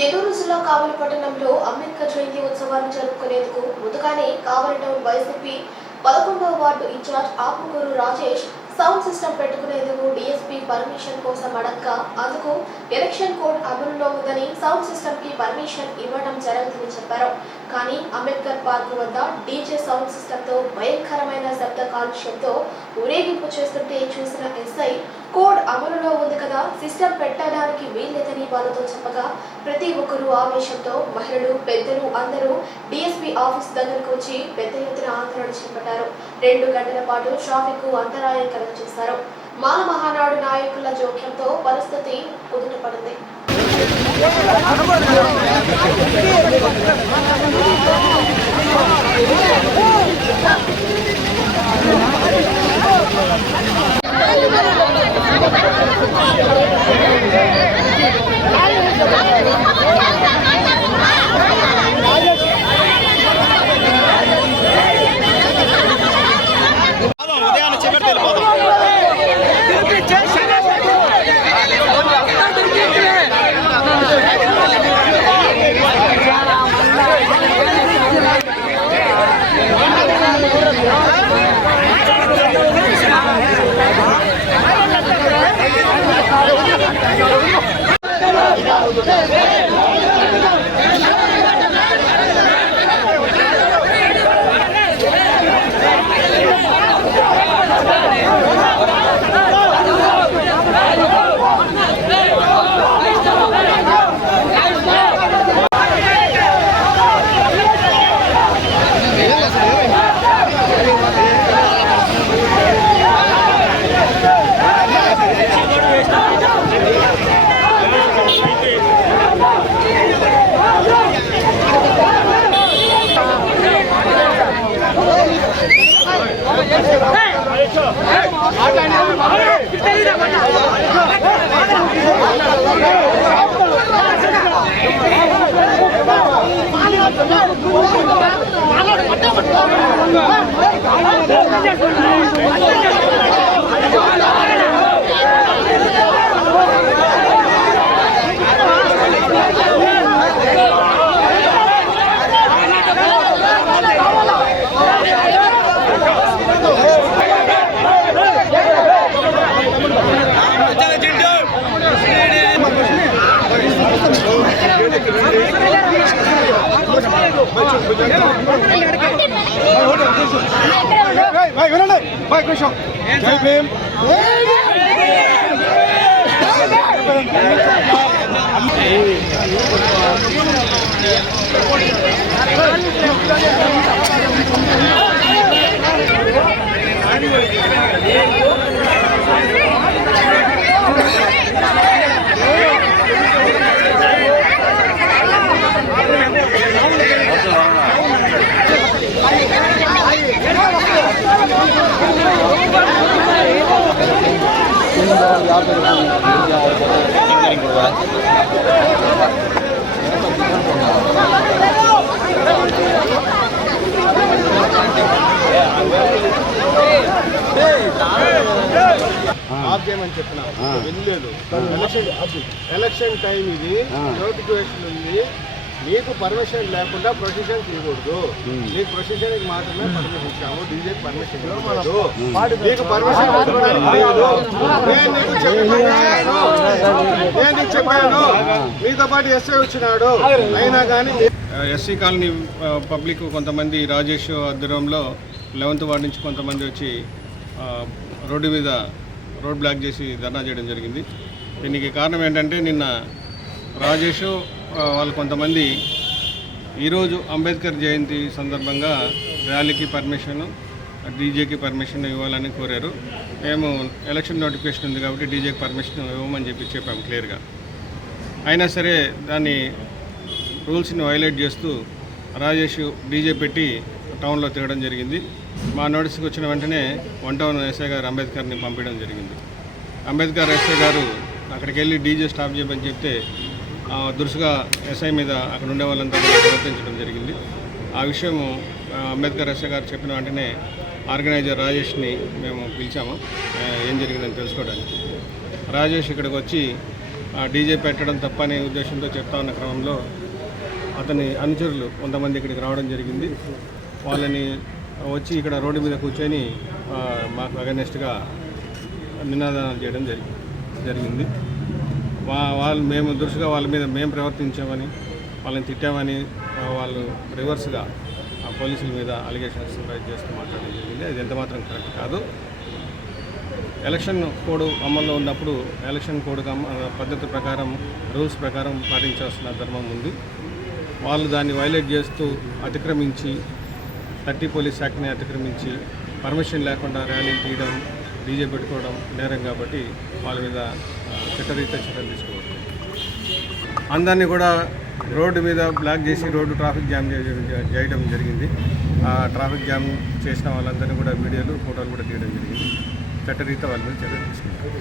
నెల్లూరు జిల్లా కావలి పట్టణంలో అంబేద్కర్ జయంతి ఉత్సవాన్ని జరుపుకునేందుకు ముందుగానే కావలి టౌన్ వైసీపీ 11వ ward incharge Apukuru Rajesh sound system పెట్టుకునేందుకు డీఎస్పీ పర్మిషన్ కోసం అడగ్గా అందుకు ఎలక్షన్ కోడ్ అమలులో ఉందని సౌండ్ సిస్టమ్ కి పర్మిషన్ ఇవ్వడం జరగదని చెప్పారు. కానీ అంబేద్కర్ పార్క్ వద్ద డీజే సౌండ్ సిస్టమ్ తో భయంకరమైన శబ్ద కాలుష్యంతో ఊరేగింపు చేస్తుంటే చూసిన ఎస్ఐ కోడ్ అమలులో ఉంది కదా, సిస్టమ్ పెట్టడానికి వీల్లేదని వాళ్ళతో చెప్పగా ప్రతి ఒక్కరూ ఆవేశంతో మహిళలు పెద్దలు అందరూ డీఎస్పీ ఆఫీస్ దగ్గరకు వచ్చి పెద్ద ఎత్తున ఆందోళన చేపట్టారు. 2 గంటల పాటు ట్రాఫిక్ కు అంతరాయం కలుగజేశారు. మాల మహానాడు నాయకుల జోక్యంతో పరిస్థితి కుదుటపడింది. జై భీమ్. ఆఫ్ చేయమని చెప్పిన వెళ్ళలేదు. ఎలక్షన్ టైం ఇది, నోటిఫికేషన్ ఉంది. మీకు పర్మిషన్ లేకుండా ప్రొసెషన్ చేయకూడదు. మీకు ప్రొసెషన్ మాత్రమే పర్మిషన్ ఇచ్చాము, డీజేకి పర్మిషన్ ఇవ్వకూడదు. మీకు పర్మిషన్ నేను చెప్పాను. మీతో పాటు ఎస్ఐ వచ్చినాడు. అయినా కానీ ఎస్సీ కాలనీ పబ్లిక్ కొంతమంది రాజేష్ ఆధ్వర్యంలో 11వ వార్డు నుంచి కొంతమంది వచ్చి రోడ్డు మీద రోడ్ బ్లాక్ చేసి ధర్నా చేయడం జరిగింది. దీనికి కారణం ఏంటంటే నిన్న రాజేష్ వాళ్ళు కొంతమంది ఈరోజు అంబేద్కర్ జయంతి సందర్భంగా ర్యాలీకి పర్మిషన్, డీజేకి పర్మిషన్ ఇవ్వాలని కోరారు. మేము ఎలక్షన్ నోటిఫికేషన్ ఉంది కాబట్టి డీజేకి పర్మిషన్ ఇవ్వమని చెప్పాము క్లియర్గా. అయినా సరే దాన్ని రూల్స్ని వైలేట్ చేస్తూ రాజేష్ డీజే పెట్టి టౌన్లో తిరగడం జరిగింది. మా నోటీస్కి వచ్చిన వెంటనే 1 టౌన్ ఎస్ఐ గారు అంబేద్కర్ని పంపించడం జరిగింది. అంబేద్కర్ ఎస్ఐ గారు అక్కడికి వెళ్ళి డీజే స్టాప్ చేయమని చెప్తే దురుసుగా ఎస్ఐ మీద అక్కడ ఉండే వాళ్ళంతా ప్రవర్తించడం జరిగింది. ఆ విషయం అంబేద్కర్ ఎస్ఐ గారు చెప్పిన వెంటనే ఆర్గనైజర్ రాజేష్ని మేము పిలిచాము ఏం జరిగిందని తెలుసుకోవడానికి. రాజేష్ ఇక్కడికి వచ్చి డీజే పెట్టడం తప్పనే ఉద్దేశంతో చెప్తా ఉన్న క్రమంలో అతని అనుచరులు కొంతమంది ఇక్కడికి రావడం జరిగింది. వాళ్ళని వచ్చి ఇక్కడ రోడ్డు మీద కూర్చొని మాకు అగెనెస్ట్గా నినాదాలు చేయడం జరిగింది. వాళ్ళు మేము దురుసుగా వాళ్ళ మీద మేము ప్రవర్తించామని, వాళ్ళని తిట్టామని వాళ్ళు రివర్స్గా పోలీసుల మీద అలిగేషన్స్ రైజ్ చేస్తూ మాట్లాడడం జరిగింది. అది ఎంతమాత్రం కరెక్ట్ కాదు. ఎలక్షన్ కోడ్ అమల్లో ఉన్నప్పుడు ఎలక్షన్ కోడ్ పద్ధతి ప్రకారం, రూల్స్ ప్రకారం పాటించాల్సిన ధర్మం ఉంది. వాళ్ళు దాన్ని వైలేట్ చేస్తూ అతిక్రమించి 30 పోలీస్ యాక్ట్ని అతిక్రమించి పర్మిషన్ లేకుండా ర్యాలీ తీయడం, డీజే పెట్టుకోవడం నేరం కాబట్టి వాళ్ళ మీద చట్టరీత్యా చర్యలు తీసుకోవాలి. అందరినీ కూడా రోడ్డు మీద బ్లాక్ చేసి రోడ్డు ట్రాఫిక్ జామ్ చేయడం జరిగింది. ఆ ట్రాఫిక్ జామ్ చేసిన వాళ్ళందరినీ కూడా వీడియోలు, ఫోటోలు కూడా తీయడం జరిగింది. చట్టరీత్యా వాళ్ళ మీద చర్యలు తీసుకుంటారు.